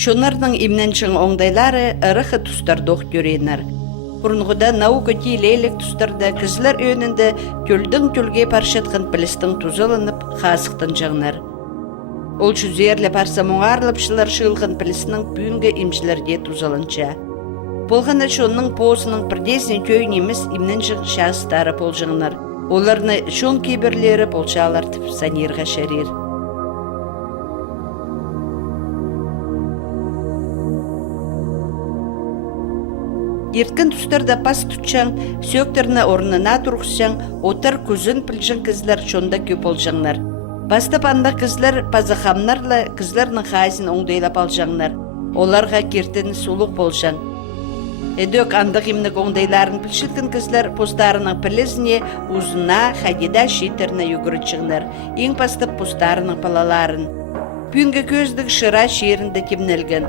Şonlarның имненчің оңдайлары ырықы тұстардоқ көренер. Бұрынғыда наука тилейлік тұстарда кізлер өнінде көлдің көлге паршатқын пілістің тұзылынып қасықтың жағнар. Ол жүзерлі парса мұңарлыпшылар шылғын пілісінің бүйінгі имшілерде тұзылынча. Болғанда шонның позының бірдесін күйін еміз имненчің шағыстары болжыңнар. Оларны шон кейбірлері болчалартып санерға шәрер. Ерткін тұстарда пас тұтчаң, сөктеріні орнына тұрғысаң, отыр көзін пілжін кізлер шонда көп болжаңнар. Бастап анда кізлер пазахамнарла кізлерінің қайзын оңдайлап алжаңнар. Оларға кертені сұлық болжаң. Эдөк андық имнік оңдайларын пілшіткен кізлер постарының пілізіне ұзына, хадида шитеріне югірітшіңнар. Ең бастап постарының палаларын. Бүгінгі көздік шыра шерінде кемнелген.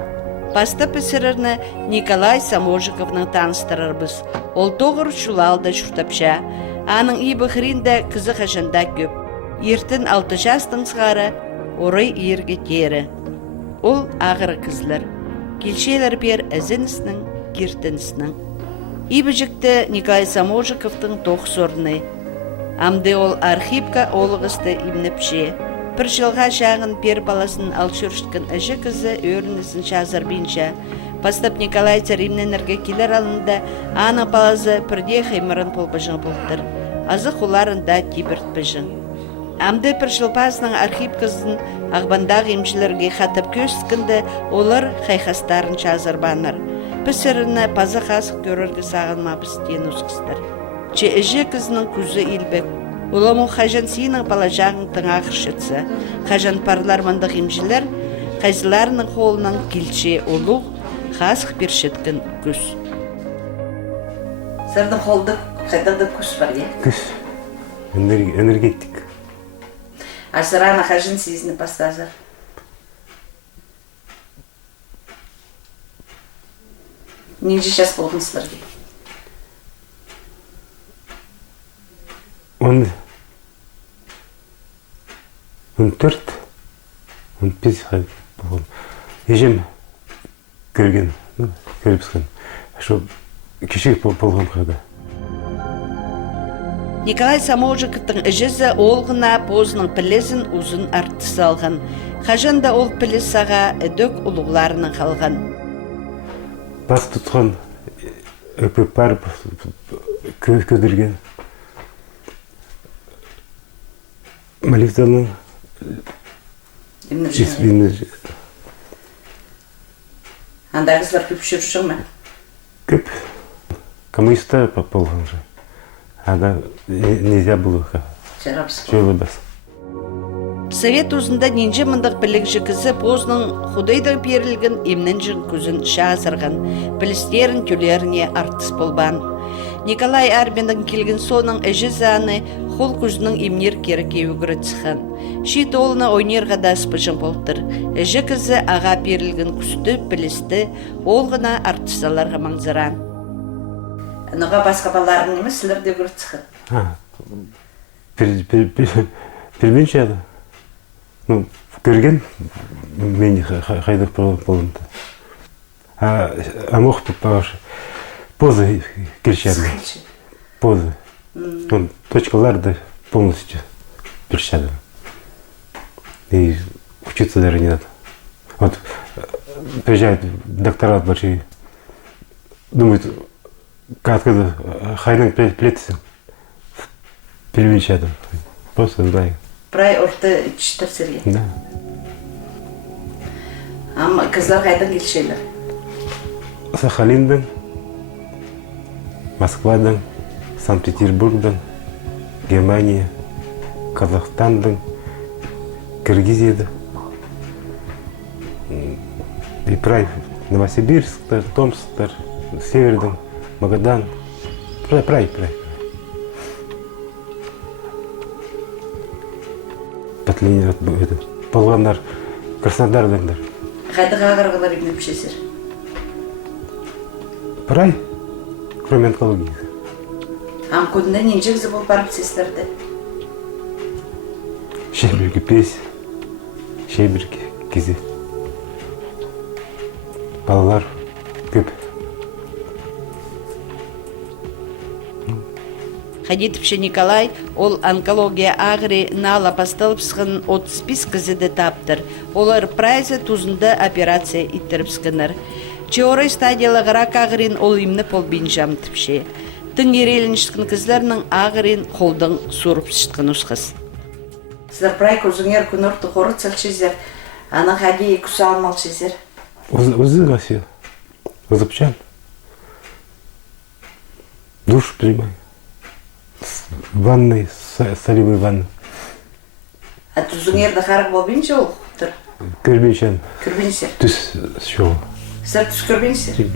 Бастап пісірірні Николай Саможиковның таныстырырбыз. Ол тоғыр шулалды шұртапша. Аның ибі хринді кізі қажанда көп. Ертін 6 жастың сғары орай ерге тері. Ол ағыры кізлер. Келшелер бер әзінісінің, кертінісінің. Ибі жікті Николай Саможиковтың тоқыс орны. Амды ол архипка олығысты имніпше. Бір жылға шағын пер баласын алшыршыткен әжі кізі өрінісін шазар бейінша. Бастап Николай Царимненерге келер алында аны балазы бірде қаймырын полбыжың болдыр. Азы құларында тибірт біжің. Амды бір жылпасының архип кізін ағбандағы емшілерге қатып көскінді олар қайқастарын шазар баныр. Пісіріні пазы қасық көріргі сағынма бістен ұсқыстыр. Че әжі кізінің күзі илбек. Оламу қажан сенің балажағың тыңа қыршытсы. Қажан парлар мандық емшілер қайзыларының қолынан келче олуғ қасық бершеткін күз. Сырдың қолды қайдағды күз бар, е? Күз. Энергетик. Асыраны қажан сезіні бастазыр. Ненже жас болғынсыларге? 14, 15 болған. Ежем көрген, көріп сқан. Кешек болған қада. Николай Саможиковтың әжізі олғына позының пілізін ұзын артысы алған. Қажанда ол піліз саға өдөк ұлығыларының қалған. Бас тұтқан өпіп барып көдірген. Молитваның Анда қызлар көп жүршің ме? Көп. Коммуниста болған жа. Ада нельзя было. Жолы бас. Совет ұзында ненже мұндық білік жікізі позының құдайдың берілген емнен жын көзін шағызырған, білістерін төлеріне артыс болбан. Николай Арбендің келген соның әжі заны қол көзінің емнер кереке өгірі цыхан. Шит олына ойнерға да спыжын болдыр. Әжі кізі аға берілген күсті, білісті, олғына артысаларға маңзыран. Нұға басқа баларын емес сілерді өгірі цыхан? Перменші ады. Көрген мен қайдақ болымды. Амоқ позы келшеді. Позы. Точкаларды полностью першады. И учиться даже не надо. Вот приезжают доктора большие, думают, как хайнан плетится, перемещают. Просто знаю. Прай орты читарсырге? Да. Ама кызлар қайдан келшелер? Сахалиндан, Москвадан, Санкт-Петербургдан, Германия, Казахстандан, Киргизияда. И прай Новосибирсктар, Томсктар, Севердан, Магадан. Прай. Патлинер, Павлодар, Краснодардан. Қайдыға ағырғылар емін өпшесер? Прай, кроме онкологии. Ам көдінде ненжегізі бол барып сестерді? Шейбірге пес, шейбірге кезі. балалар көп. Хадитовшы Николай, ол онкология ағыры нала басталыпсығын 35 кізіді таптыр. Олар прайзы тузында операция иттіріпсігінір. Чеорай стадиялығырақ ағырын ол имні полбин жамтыпшы. Тың ерелінішкін кізлерінің ағырын қолдың сұрыпсышқын ұсқыз. Сіздер прай көзіңер күн ұрты қоры цәлшізер, аны хади күсі алмалшызер. Өзі ғасы, өзіпчан. Душ принимай. В ванной, солевой ванной. А түзіңерді қарық болбейінші ол құптыр? Көрбейшен. Көрбейсер? Түс шоу. Сіздер түс көрбейсер?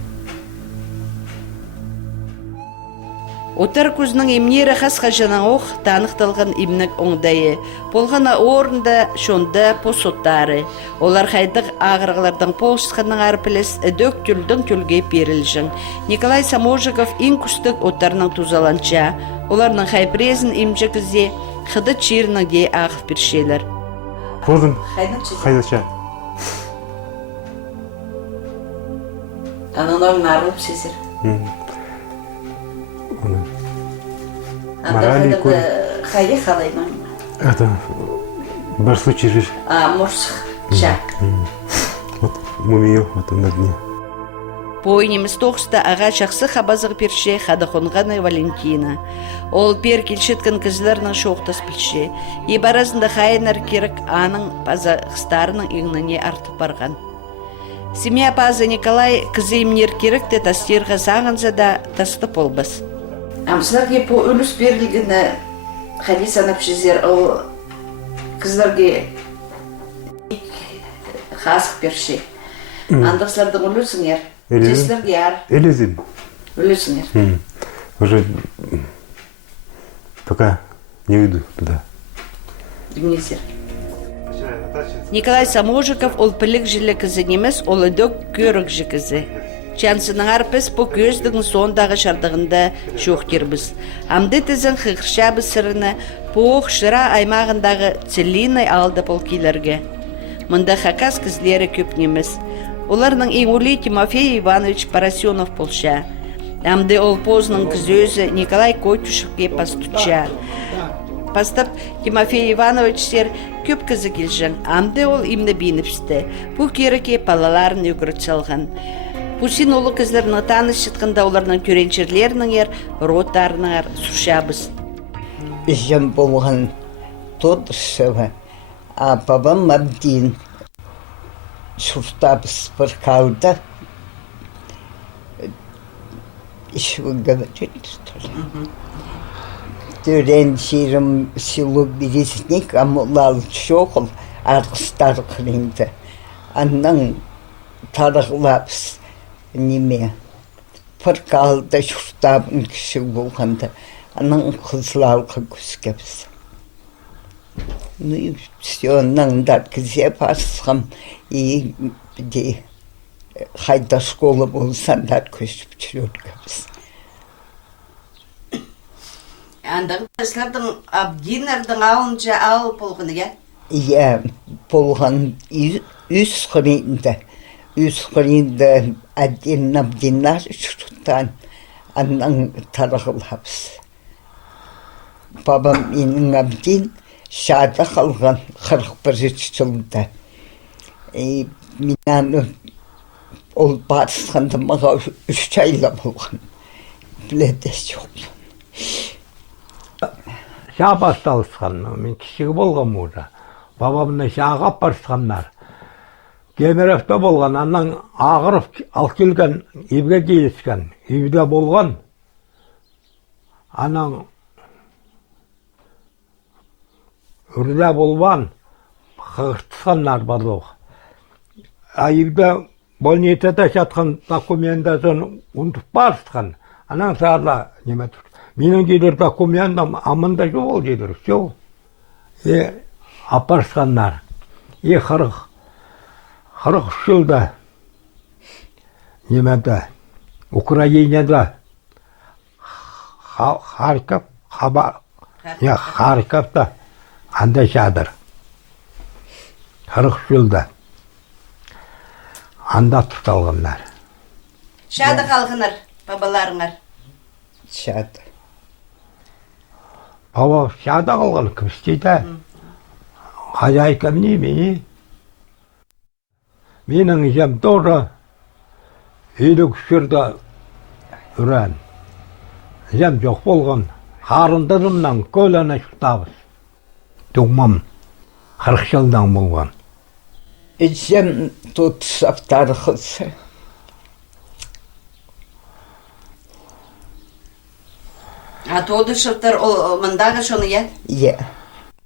Отар көзінің емнері қасқа жанан оқ танықталған имнік оңдайы. Болғана орында шонда посоттары. Олар қайдық ағырғылардың полшысқанның арпілес өдөк түлдің түлге перілжің. Николай Саможиков ең күстік оттарының тузаланча. Оларның хайпрезін имжі кізе қыды чирінің де ағып біршелер. Позым қайдача. Анының арылып сезер. Морали көр. Қайы қалаймын? Это бар случай же. Мұрсық, жақ. Вот мумию вот на дне. Пойнеміз тоқыста аға жақсы қабазығы перше қадықонғаны Валентина. Ол пер келшеткен кізлерінің шоқтас білше. Ебаразында қайынар керік аның пазақстарының еңіне артып барған. Семья пазы Николай кізі емнер керек те тастерға сағынса да тасты болбас. Амсыларға по өліс берілгені қади санап жезер, ол кізлерге қасық перше. Андықсылардың өлісіңер. Жесілерге ар. Элизим. Өлісіңер. Уже пока не уйду туда. Дүниесер. Николай Саможиков ол пілік жылі кізі немес, ол өдөк көрік жі кізі. Чансының арпыз по көздің сондағы шардығында шоқтер біз. Амды тізін қиқырша біз сырыны поқ шыра аймағындағы целиной алды полкилерге. Мұнда хакас кізлері көп немес. Оларның ең өлі Тимофей Иванович Поросенов болша. Амды ол позның кізі Николай Койтюшевке пастуча. Пастап Тимофей Иванович сер көп кізі келжің. Амды ол имні бейініпсті. Бұл кереке палаларын өгірі çalған. Пусин олы кізлерінің таныс шытқында оларының көреншерлерінің роттарының сұршабыз. Жын болған тодышығы, а бабам абдин шұртабыз бір қалды. Еще говорит, что ли. Дөрен жерім селу березник, амулал шоқыл арғыстар қырынды. Анның тарығылапыз. Неме, бір қалды шұртабын кіші болғанда, аның қызлалқы көскебіз. Ну и все, наңдар кізе басқым, и де қайда школы болсандар көшіп жүргебіз. Андың кізлердің абдинердің алынша алып болғыны, я? Иә, болған үз қырынды. Үз қырынды один абдинар шұрттан, анның тарығылапыз. Бабам менің абдин шады қалған 41 жылда. Мен ол барысқанда маға 3 айла болған. Біледі жоқ. Ша басталысқан, мен кішігі болған мұжа. Бабамны шаға барысқандар. Кемеректе болған, аннан ағырып ал келген, ебге келіскен, ебде болған, аннан үрде болған, қығыртысқандар барлық. Ебде больницада жатқан документасын ұнтып барысқан, аннан сарла неме тұр. Менің кейдер документам амында жоқ дейдір, все. Апарысқандар, 40 жылда немеді Украинада Харьковта анда жадыр. 40 жылда анда тұталғандар. Шады қалғыныр, бабаларыңар. Шады. Баба шада қалған кім істейді? Хозяйкам не мені. Менің жем тоже үйді күшірді үрән. Жем жоқ болған. Қарындырымнан көліне шықтабыз. Туғмам 40 жылдан болған. Ичем тут саптархысы. Тоды шылтыр мындағы шоны е? Е.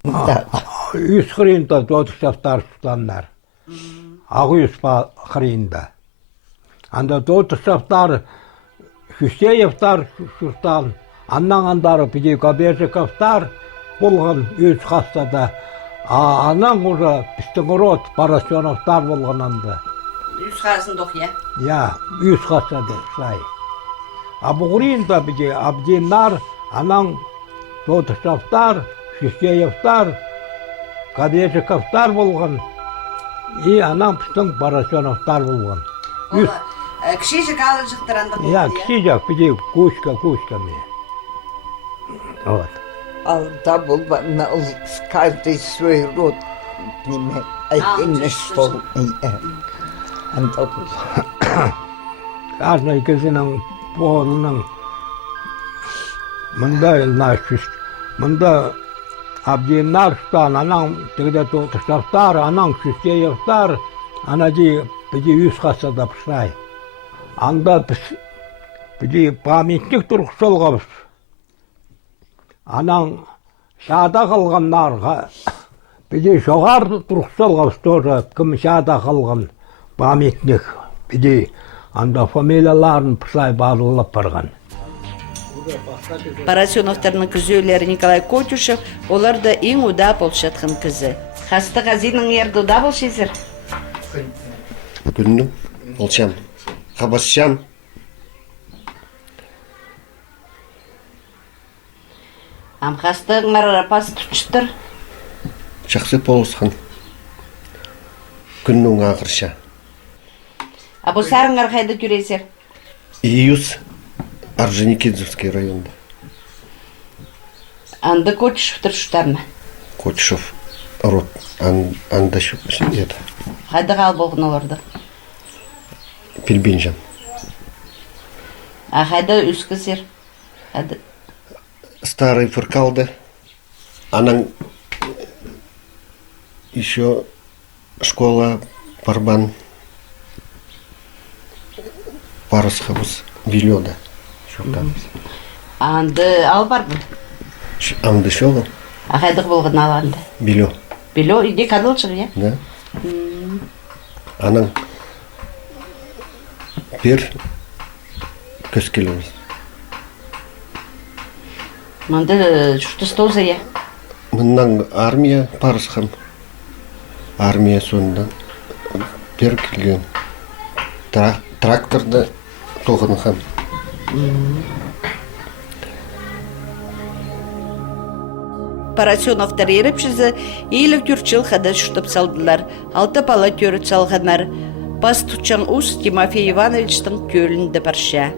Да. Үз қырында доды шаптар шықтандар. Ағы үз қырында. Анда доды шаптар Хюсеевтар шықтан. Аннан андары биде Кабержиковтар болған өз қастада. Анан уже біздің рот Парасеновтар болған анда. Үз қасын доқ е? Я, өз қастада шай. Бұғырында биде Абдинар, анан Дотышевтар, Хюсеевтар, Кабержиковтар болған. И анан біздің Парасеновтар болған. Кіші жік алы жықтырандық болған, Я, кіші жақ биде кучка мен. Вот. Алда болғанна каждый свой род неме один стол. Анда бұл. Каждый кізінің болының мында Абдинар штан, анан тегде Дотышевтар, анан Хюсеевтар, анади биде үз қасада пышай. Анда биде памятник тұрғысылғабыз. Анан шада қалғанларға биде жоғар тұрғысылғабыз тоже кім шада қалған памятник. Биде анда фамилияларын пышай барылып барған. Парасеновтардың күзеулері Николай Котюшев, олар да ең ұда болып жатқан кізі. Қасты қазының ерді ұда бол шезір? Күннің олшам, қабасшам. Қастығыңар пас түчтір? Жақсы болысқан. Күннің ақырша. Бұл сарыңар қайды түресер? Июс, Орджоникидзевский районда. Анды Котюшевтір шүттарына? Котюшев род. Анда шөп еді. Қайды қал болғын оларды? Пельбенжан. Қайды үскісер? Старый Фыркалда. Анан еще школа Парбан. Парасхабыз Билёда. Анды ал бар бұл? Анды шоғы? Қайдық болғын аланды? Билё. Билё, иде кадыл шығы, е? Да. Анан бір көз келеміз. Манды шүрті стозы, е? Мындан армия парысхам. Армия сонда бір келген. Тракторды тоғынхам. Парасеновтар еріпшізі ейлік түрчіл қада шүтіп салдылар. Алты бала көріт салғанар. Бас тұтчан ұс Тимофей Ивановичтың көлінді барша.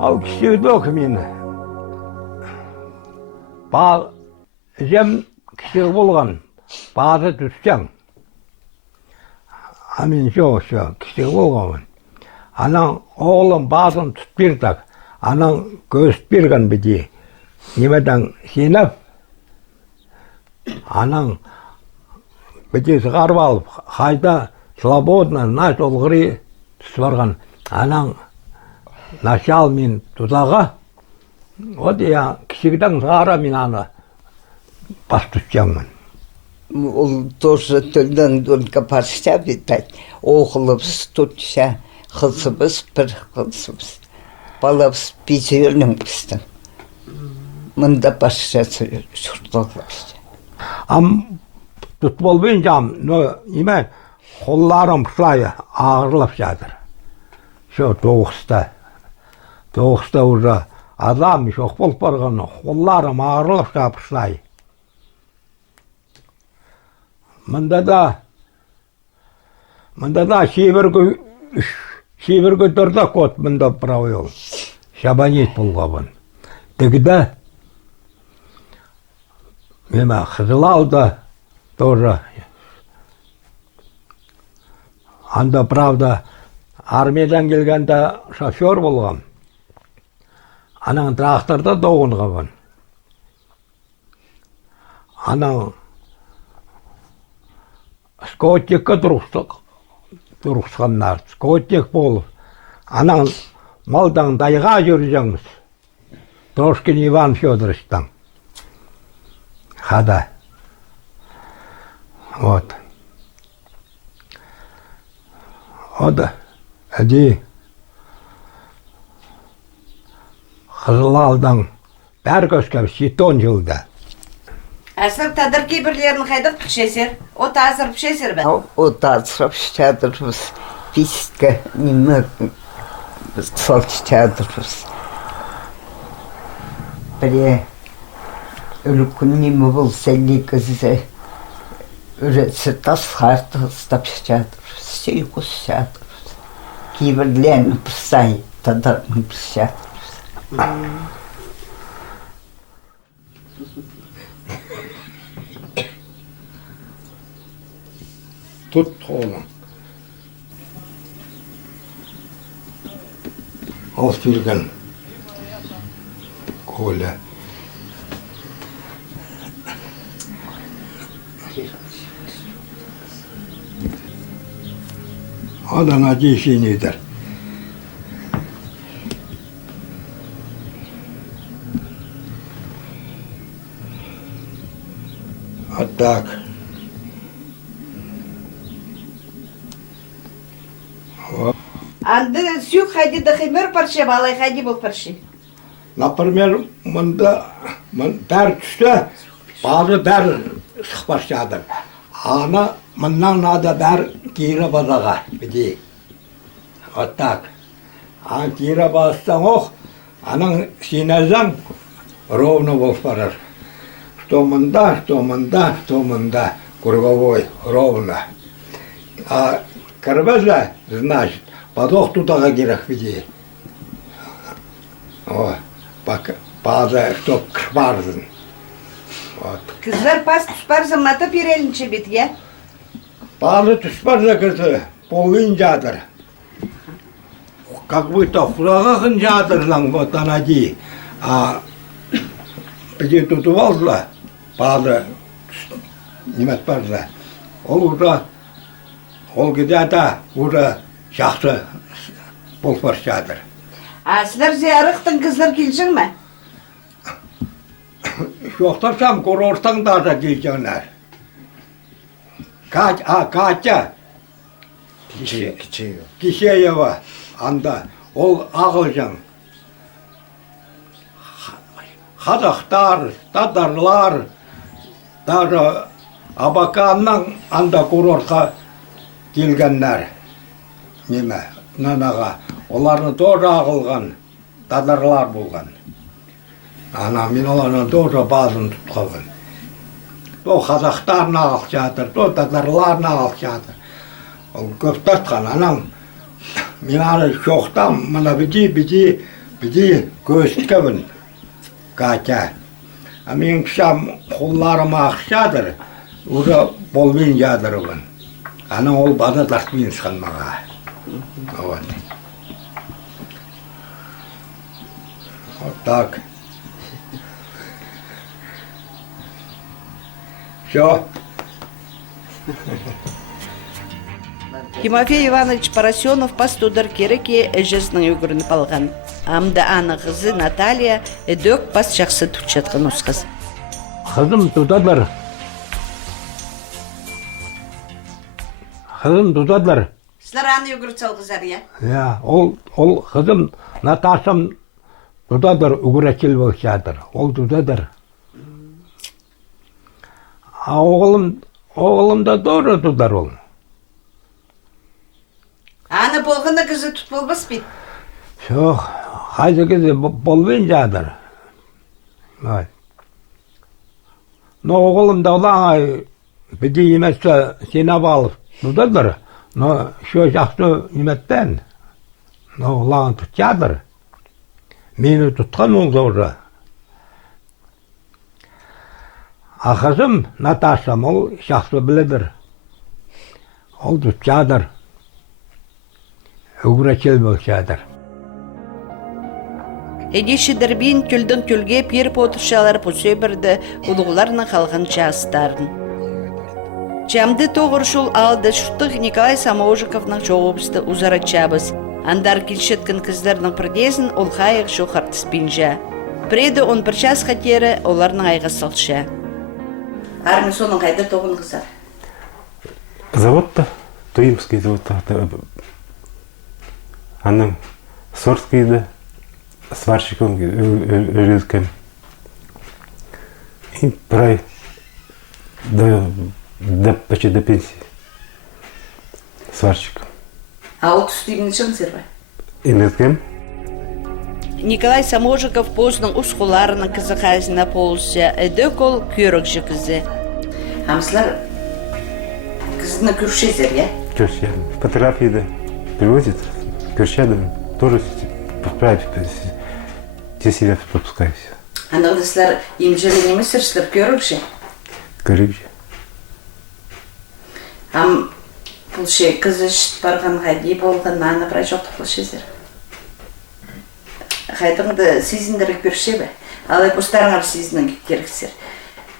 Ал кіші мен. Жем кіші болған. Базы түссен. Амин жоқ, кіші болған. Анан оғылым базын тұт бердік. Анан көз берген біде. Немеден сеніп. Анан біде сығарып алып, қайда свободно наш олғыры түсіп барған. Анан начал мен тұзаға. Вот я кішігіден сығара мен аны бас түссенмін. Ол тоже төлден только парша бітәді. Оғылыбыз тұтша, қызыбыз бір қызыбыз. Балабыз бейзерінің біздің. Мында паршасы шұртылғылар. Тұт болбейін жам, но неме қолларым шылай ағырлап жатыр. Шо тоғыста. Тоғыста уже адам жоқ болып барған, қолларым ағырлап шылай. Мында да шебіргі Шибір көтерді кот мұнда правил. Шабанет болғабын. Тегді мема Қызылалда тоже. Анда правда армиядан келгенде шофер болғам. Анаң тракторда доғынғабын. Анаң скотчикке тұрғысқаннар. Скотчик болып. Анаң малдан дайға жүргенбіз. Трошкин Иван Федоровичтан. Хада. Вот. Ода. Әди. Қызылалдан бәр көскеп 7 жылда. Әсір тадыр кейбірлерін қайдық пішесер? О тазыр пішесер бі? О тазырып шадырбыз. Писке немі сол шадырбыз. Біре үлікін немі бұл сәлі кізі үретсі тас қарты ұстап шадырбыз. Сейкус шадырбыз. Кейбірлерін пұрсай тадырын шадырбыз. Тут қолың. Ал жүрген көлі. Адана дейшенедір. А так. Анды сүйік қайды дұқимыр парше, балай қайды бұл парше. Например, мұнда бәр түсті, бары бәр шықпаш жадыр. Аны мұннан нада бәр кейірі базаға, бідей. Вот так. Аны кейірі базыстан оқ, аның синазан ровно болып барар. Что мында, что мында, что мында, круговой, ровно. А кірбізі, значит, подох тутаға керек бідей. О, база, чтоб кшбарзын. Вот. Кызлар пас түспарзы маты перелінче бет, я? База түспарзы кізі, полын жадыр. Как будто құлағығын жадырлан, вот ана дей. А бідей тұтып алдыла, база немет барза. Ол уже, ол где-то уже жақсы болпар жадыр. А сілер зиярықтың кызлар келжің ме? Жоқтарсам курорттан да келгенler. Катя Кишеева анда ол ағылжан. Қазақтар, татарлар, даже Абаканнан анда курортқа келгенler. Неме, нанаға. Оларны тоже ағылған, татарлар болған. Ана мен оларны тоже базын тұтқалған. То қазақтарын ағыл жатыр, то татарларын ағыл жатыр. Ол көп тартқан, анам мен аны шоқтам, мына біді көзіткебін, Катя. А мен кішам қолларым ағыл жатыр, уже болмен жатырыбын. Ана ол база тартмен сқан маға. Вот. Вот так. Все. Тимофей Иванович Поросенов пастудар кереке әжесінің өгірініп алған. Амды аны қызы Наталья өдөк пас жақсы түтчатқан ұсқыз. Қызым тұтадыр. Қызым тұтадыр. Сілер аны өгірі салғызар, я? Ya, ol kızım Natasham tudadır, uğraşıl bakşadır. Ol tudadır. Oğlum da doğru tudar ol. Аны болғында кызы түт болбас бейт. Çok, hacı kızı bolmayıncadır. Evet. No oğlum da olan bir de yemezse seni alıp tudadır. No şu yaşlı yemetten. Оғлаған тұтядыр. Мені тұтқан ол тоже. Ақызым Наташам ол жақсы біледір. Ол тұтядыр. Үгірәчел болшадыр. Эдеші дірбейін түлдің түлге пер потыршалар пөсе бірді ұлғыларына қалған частарын. Жамды тоғыршыл алды шұқтық Николай Самоужиковның жоғыбысты ұзаратчабыз. Андар келшеткен кізлерінің бірдезін ол қайық жоқартыс бенжа. Преді он бір час қатері оларының айға сылша. Армы соның қайда тоғын қызар? Завод-то, Туимский завод-то. Анның Сорскийді сварщиком үйреткем. И прай почти до пенсии. Сварщиком. А ол түстеймін шыңсыр ба? Үйреткем. Николай Саможиков поздың ұсқыларының кізі қайзына полысы, әдөк ол көрікші кізі. Хамсылар кізіні көршезер, я? Көрше. Фотографии привозит. Көршеді тоже поправить. Тесілер пропускай все. Анығдысылар емжелі немесірсілер көрікші? Көрікші. Ам пұлшы кізі шыт барғанға дей болған маңы бірай жоқты пұлшезер. Қайдыңды сезіндірік көрше бі? Алай бұстарыңар сезінің керексер.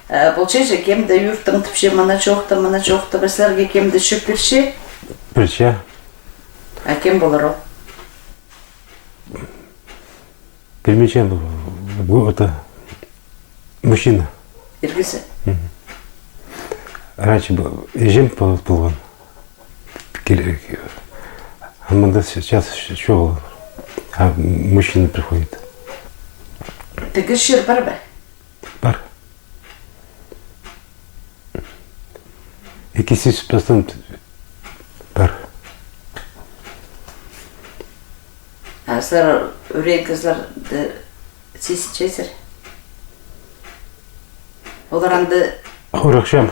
Пұлшы же кемді үйірттің түпше мана жоқты басыларға кемді шөп берше? Берше. А кем болар ол? Перемещен был. Это мужчина. Ергісі? Раньше был ежем был он. А мы сейчас еще а мужчина приходит. Тігі шыр бар ба? Бар. 200% бар. А сылар өрен кізларды сесінчесір? Олар анды Урахшам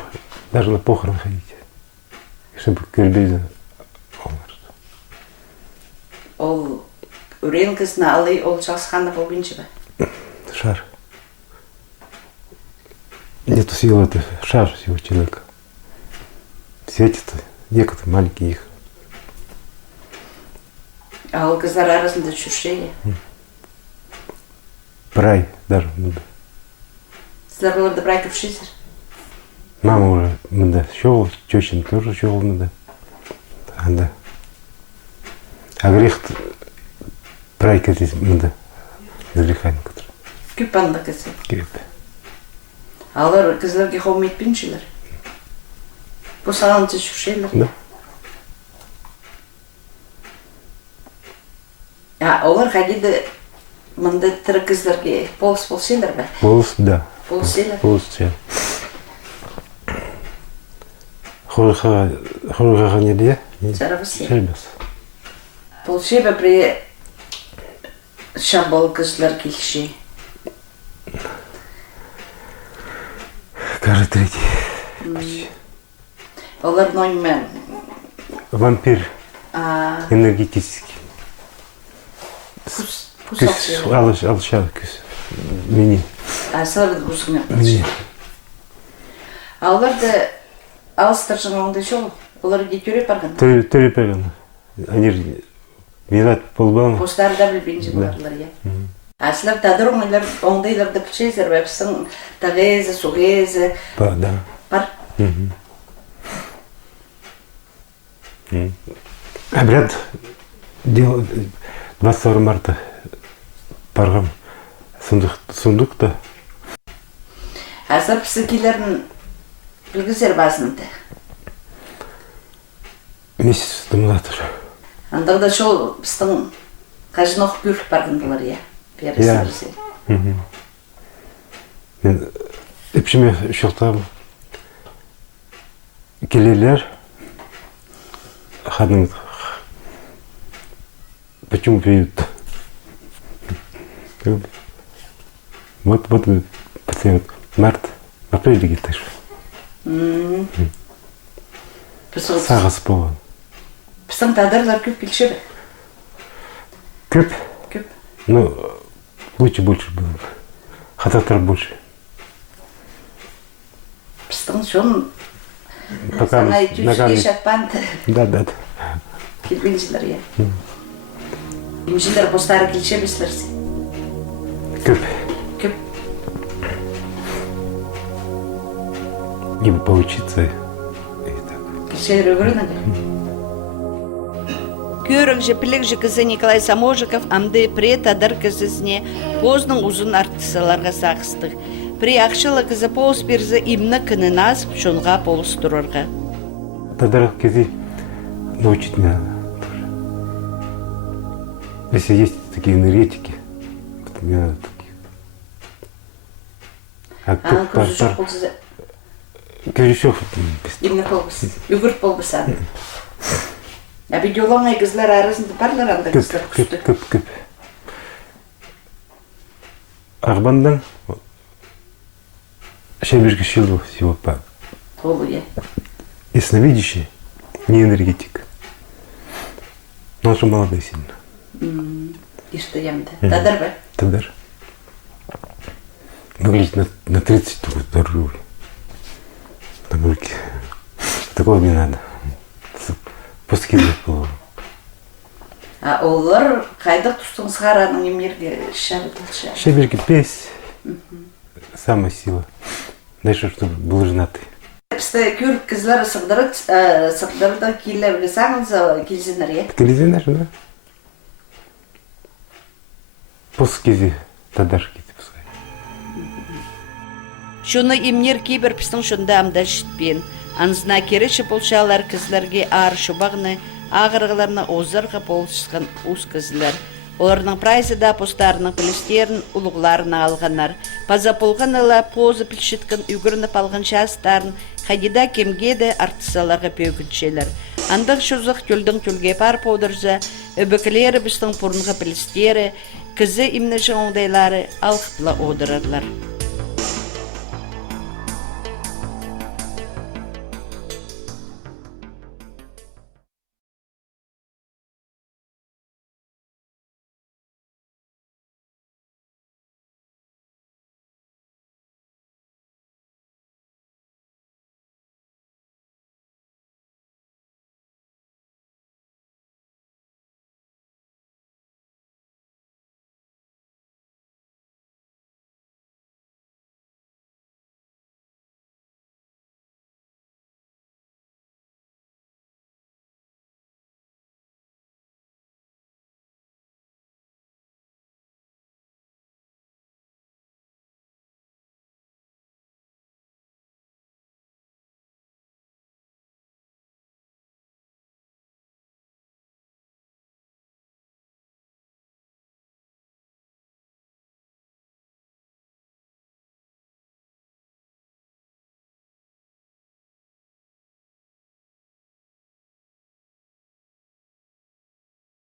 даже на похорон ходить. Чтобы көрбейді. ол өрен кізіні алай ол жақсықаны болғыншы ба? Шар. Нету силы, это шар всего человека. Светит, некоторые маленькие их. А ол кізлар арасында жүршеге? Прай даже. Сылар оларды бірай көпшесір? Мама уже мында щел, тещин тоже щел мында. Анда. А грех прай кетет мында. За грехами который. Көп анда кізі? Көп. Алар кізлерге қауым етпеншілер? Бұсағанцы жүршелер? Да. Олар қайдеді мында тірі кізлерге полыс болселер ба? Полос, да. Полыселер? Полос, все. Хорыға неле? Жарабысы? Шербес. Полшеба при шабол кізлер келші? Каждый третий. Олар ноймен? Вампир энергетический. Пус алшелер? Алшал күс. Мини. Сыларды бұзғын Мини. Оларды алыстар жаңағында жол? Олар кетере барған? Төре пәген. Они винат полбан. Постарда білбенші боларлар, я? Сылар тадыр оңдайларды пішезер, бәпсің тағезі, суғезі? Да. Бар? Обряд делал 22 марта. Барғам сундукта. Сылар пісікелерін білгізер басынды? Месяц дымлатыр. Андағда жол пістің қажын оқып көріп барғын болар, я? Я. Мен үпшіме шоқтам. Келелер. Ханым. Почему приют? Вот пациент. Март. Апрель кетті. Сағасы болған. Пістің тадырлар көп келші бі? Köp. Көп. Но лучше больше было. Хататар больше. Пістің шон Пока саңа мы етушке ногами. шатпан Да. келбеншілер, е. Емшілер постары келше беслерсе. Köp. Көп. Либо поучиться. И так. Келшелер өгірінің. Көрік жепілік жекізі Николай Саможиков амды пре тадар кізізіне позның ұзын артысыларға сақыстық. Пре ақшылы кізі полыс берзі имны кіні назып шонға полыс тұрырға. Тогда кези научить не надо тоже. Если есть такие энергетики, то не надо таких. А Көзі жоқ болсы Кирюшев имны полбыс, үгір полбыс ады. Әбі жолаңай кізлер арасында барлар анда кізлер күшті. Көп. Арбандан шеберге шилу всего по. Толу, е. Ясновидящий, не энергетик. Но он же молодой сильно. Ишті емді. Тадар бі? Тогда же. Выглядит на 30 здоровый. На руки. Такого не надо. Поскидывать голову. А олар қайдық тұстың сғараның емерге шарытылшы. Шеберки песь. Самая сила. Дальше, чтобы был женатый. Пісті көрік кізлер сықдырды келі білесаңыз келзінер, е? Колизин даже, да? После кизи, тогда же кизи пускай. Шуны имнер кейбір пістің шында амда шітпен. Анзына кереші болшалар кізлерге ар шубағны, ағырғыларына озырға болшысқан ұз кізлер. Оларның прайзыда постарының пілістерін ұлығларына алғанар. Паза болған ыла позы пілшіткен үгірініп алған шастарын қадида кемгеді артысаларға пөйгіншелер. Андық шузық түлдің түлге пар подырза, өбікілері біздің пұрынғы пілістері, кізі имніші оңдайлары алқытла одырарлар.